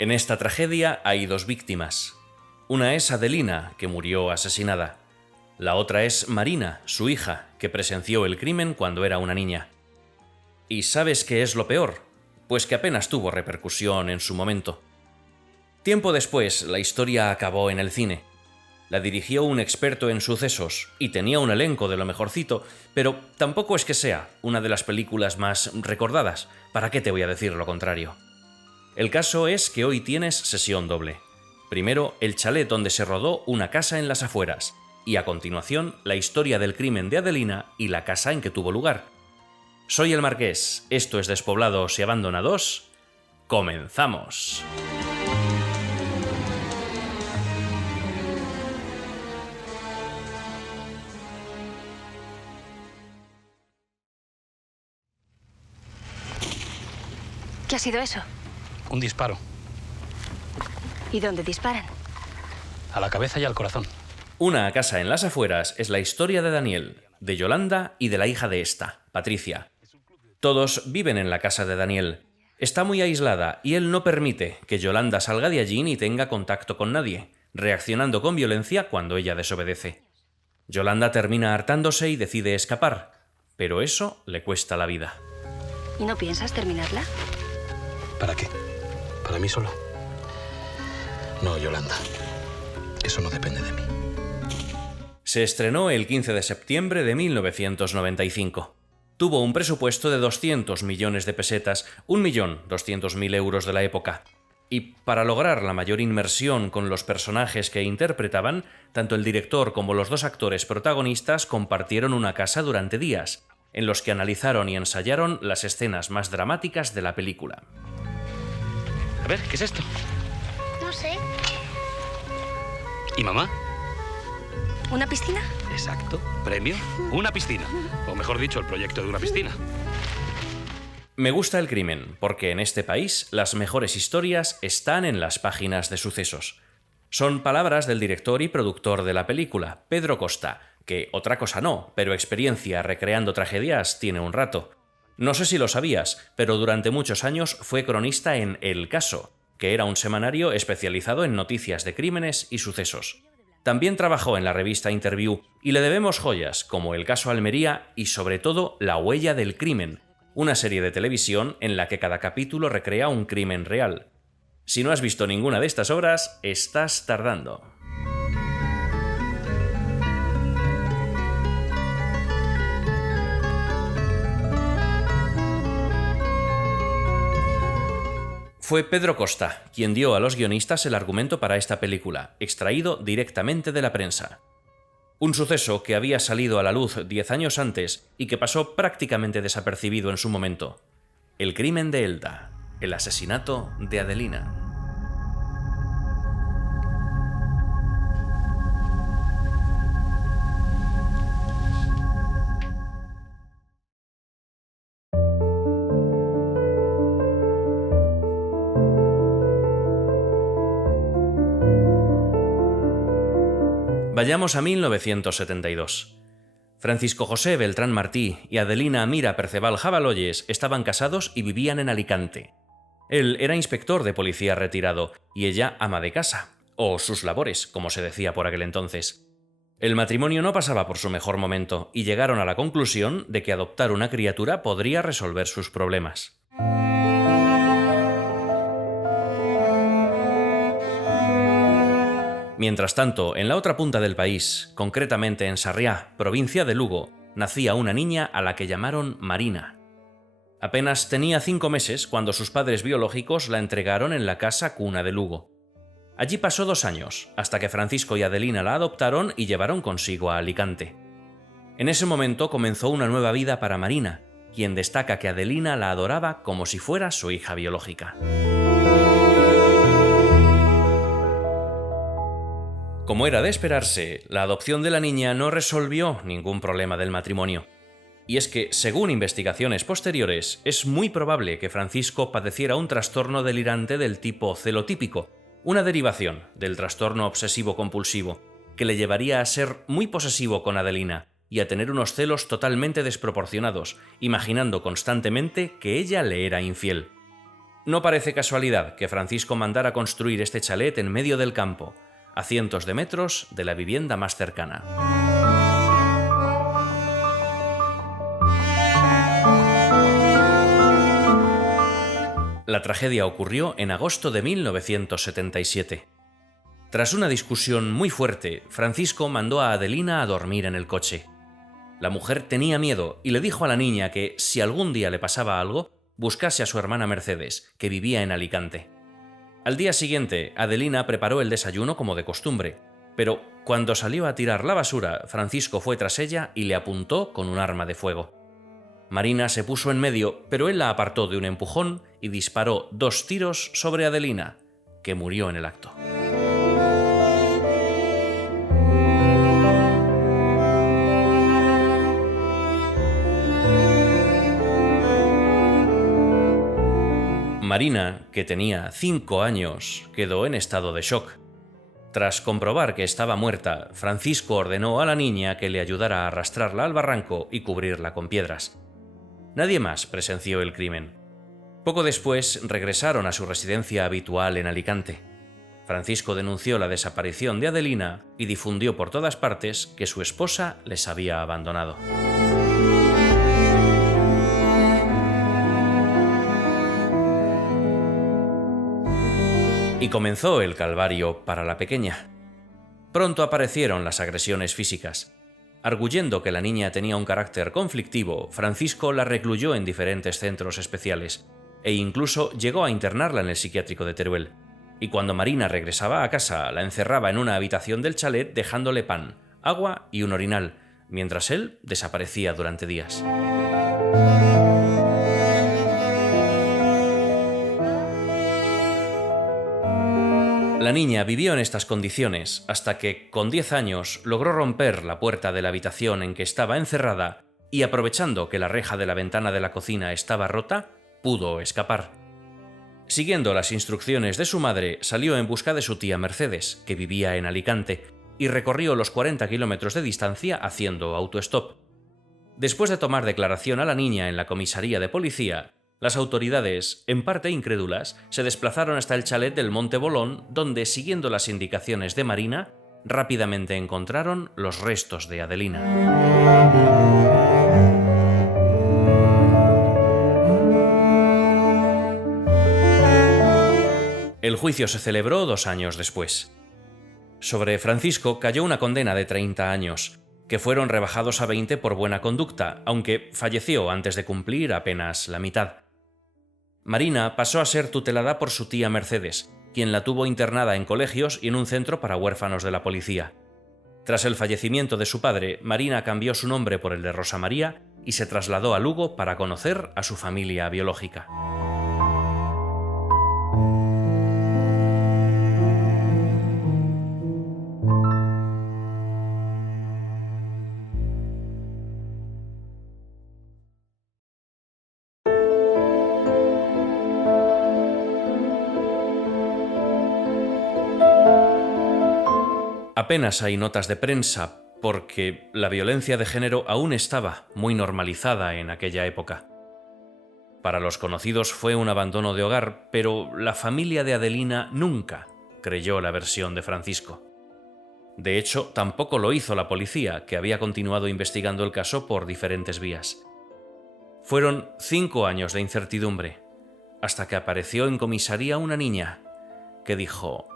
En esta tragedia hay dos víctimas. Una es Adelina, que murió asesinada. La otra es Marina, su hija, que presenció el crimen cuando era una niña. ¿Y sabes qué es lo peor? Pues que apenas tuvo repercusión en su momento. Tiempo después, la historia acabó en el cine. La dirigió un experto en sucesos y tenía un elenco de lo mejorcito, pero tampoco es que sea una de las películas más recordadas. ¿Para qué te voy a decir lo contrario? El caso es que hoy tienes sesión doble. Primero, el chalet donde se rodó Una casa en las afueras, y a continuación, la historia del crimen de Adelina y la casa en que tuvo lugar. Soy el Marqués, esto es Despoblados y Abandonados. ¡Comenzamos! ¿Qué ha sido eso? Un disparo. ¿Y dónde disparan? A la cabeza y al corazón. Una casa en las afueras es la historia de Daniel, de Yolanda y de la hija de esta, Patricia. Todos viven en la casa de Daniel. Está muy aislada y él no permite que Yolanda salga de allí ni tenga contacto con nadie, reaccionando con violencia cuando ella desobedece. Yolanda termina hartándose y decide escapar, pero eso le cuesta la vida. ¿Y no piensas terminarla? ¿Para qué? ¿Para mí solo? No, Yolanda. Eso no depende de mí. Se estrenó el 15 de septiembre de 1995. Tuvo un presupuesto de 200 millones de pesetas, 1.200.000 euros de la época. Y para lograr la mayor inmersión con los personajes que interpretaban, tanto el director como los dos actores protagonistas compartieron una casa durante días, en los que analizaron y ensayaron las escenas más dramáticas de la película. A ver, ¿qué es esto? No sé. ¿Y mamá? ¿Una piscina? Exacto. ¿Premio? Una piscina. O mejor dicho, el proyecto de una piscina. Me gusta el crimen, porque en este país las mejores historias están en las páginas de sucesos. Son palabras del director y productor de la película, Pedro Costa, que otra cosa no, pero experiencia recreando tragedias tiene un rato. No sé si lo sabías, pero durante muchos años fue cronista en El Caso, que era un semanario especializado en noticias de crímenes y sucesos. También trabajó en la revista Interview y le debemos joyas como El caso Almería y sobre todo La huella del crimen, una serie de televisión en la que cada capítulo recrea un crimen real. Si no has visto ninguna de estas obras, estás tardando. Fue Pedro Costa quien dio a los guionistas el argumento para esta película, extraído directamente de la prensa. Un suceso que había salido a la luz 10 años antes y que pasó prácticamente desapercibido en su momento. El crimen de Elda, el asesinato de Adelina. Vayamos a 1972. Francisco José Beltrán Martí y Adelina Amira Perceval Jabaloyes estaban casados y vivían en Alicante. Él era inspector de policía retirado y ella ama de casa, o sus labores, como se decía por aquel entonces. El matrimonio no pasaba por su mejor momento y llegaron a la conclusión de que adoptar una criatura podría resolver sus problemas. Mientras tanto, en la otra punta del país, concretamente en Sarriá, provincia de Lugo, nacía una niña a la que llamaron Marina. Apenas tenía 5 meses cuando sus padres biológicos la entregaron en la casa cuna de Lugo. Allí pasó 2 años, hasta que Francisco y Adelina la adoptaron y llevaron consigo a Alicante. En ese momento comenzó una nueva vida para Marina, quien destaca que Adelina la adoraba como si fuera su hija biológica. Como era de esperarse, la adopción de la niña no resolvió ningún problema del matrimonio. Y es que, según investigaciones posteriores, es muy probable que Francisco padeciera un trastorno delirante del tipo celotípico, una derivación del trastorno obsesivo-compulsivo, que le llevaría a ser muy posesivo con Adelina y a tener unos celos totalmente desproporcionados, imaginando constantemente que ella le era infiel. No parece casualidad que Francisco mandara construir este chalet en medio del campo, a cientos de metros de la vivienda más cercana. La tragedia ocurrió en agosto de 1977. Tras una discusión muy fuerte, Francisco mandó a Adelina a dormir en el coche. La mujer tenía miedo y le dijo a la niña que, si algún día le pasaba algo, buscase a su hermana Mercedes, que vivía en Alicante. Al día siguiente, Adelina preparó el desayuno como de costumbre, pero cuando salió a tirar la basura, Francisco fue tras ella y le apuntó con un arma de fuego. Marina se puso en medio, pero él la apartó de un empujón y disparó 2 tiros sobre Adelina, que murió en el acto. Marina, que tenía 5 años, quedó en estado de shock. Tras comprobar que estaba muerta, Francisco ordenó a la niña que le ayudara a arrastrarla al barranco y cubrirla con piedras. Nadie más presenció el crimen. Poco después regresaron a su residencia habitual en Alicante. Francisco denunció la desaparición de Adelina y difundió por todas partes que su esposa les había abandonado. Y comenzó el calvario para la pequeña. Pronto aparecieron las agresiones físicas. Arguyendo que la niña tenía un carácter conflictivo, Francisco la recluyó en diferentes centros especiales e incluso llegó a internarla en el psiquiátrico de Teruel. Y cuando Marina regresaba a casa, la encerraba en una habitación del chalet dejándole pan, agua y un orinal, mientras él desaparecía durante días. La niña vivió en estas condiciones hasta que, con 10 años, logró romper la puerta de la habitación en que estaba encerrada y, aprovechando que la reja de la ventana de la cocina estaba rota, pudo escapar. Siguiendo las instrucciones de su madre, salió en busca de su tía Mercedes, que vivía en Alicante, y recorrió los 40 kilómetros de distancia haciendo autostop. Después de tomar declaración a la niña en la comisaría de policía, las autoridades, en parte incrédulas, se desplazaron hasta el chalet del Monte Bolón, donde, siguiendo las indicaciones de Marina, rápidamente encontraron los restos de Adelina. El juicio se celebró 2 años después. Sobre Francisco cayó una condena de 30 años, que fueron rebajados a 20 por buena conducta, aunque falleció antes de cumplir apenas la mitad. Marina pasó a ser tutelada por su tía Mercedes, quien la tuvo internada en colegios y en un centro para huérfanos de la policía. Tras el fallecimiento de su padre, Marina cambió su nombre por el de Rosa María y se trasladó a Lugo para conocer a su familia biológica. Apenas hay notas de prensa porque la violencia de género aún estaba muy normalizada en aquella época. Para los conocidos fue un abandono de hogar, pero la familia de Adelina nunca creyó la versión de Francisco. De hecho, tampoco lo hizo la policía, que había continuado investigando el caso por diferentes vías. Fueron 5 años de incertidumbre, hasta que apareció en comisaría una niña que dijo: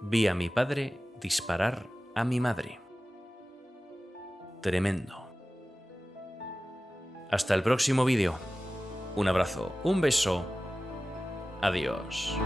«Vi a mi padre disparar a mi madre». Tremendo. Hasta el próximo vídeo. Un abrazo, un beso. Adiós.